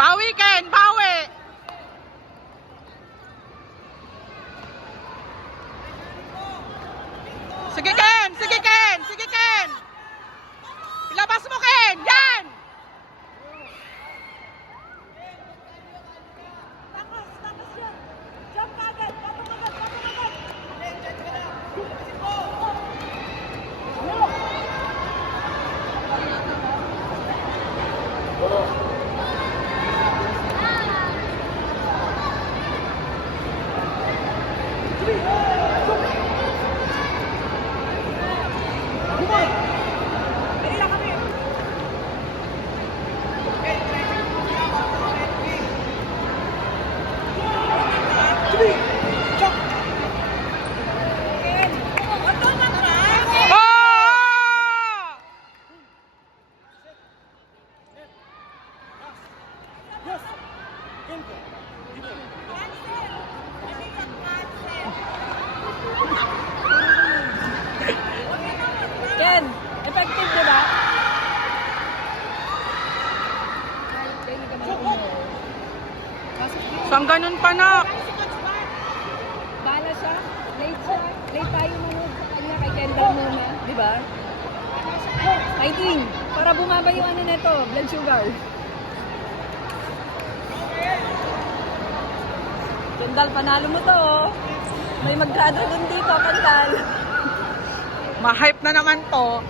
Bawi, Ken! Bawi! Sige, Ken! Sige, Ken! Sige, Ken! Ilabas mo, Ken! Yan! Ken, effective, di ba? Saan ganun pa, nak? Bahala siya. Late siya. Late tayo manood sa kanya kay Kendall muna. Di ba? Fighting. Para bumaba yung ano neto, blood sugar. Kendall, panalo mo to, oh. May mag-dragon dito, Kendall. Ma-hype na naman to.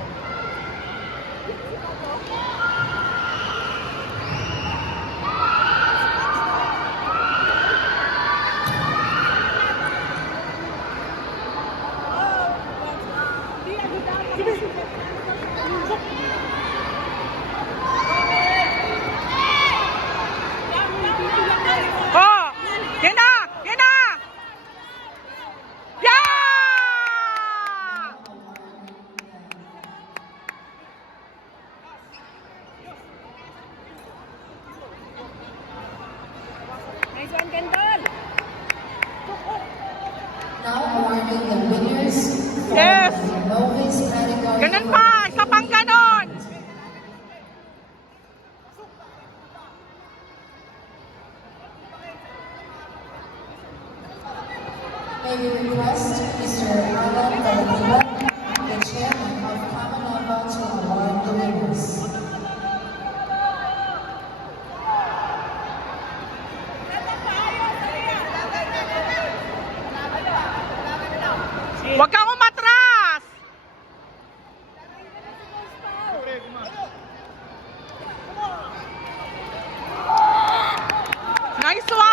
Oh! Yan na! Yan na! Yeah! Nice one, Kendall. Now awarding the winners for Yes! the novice category. Ganun pa! Isa pang ganon! May we request Mr. Alan Caldiva, the chairman of Kamanava, to award the winners. Huwag kang umatras! Nice one!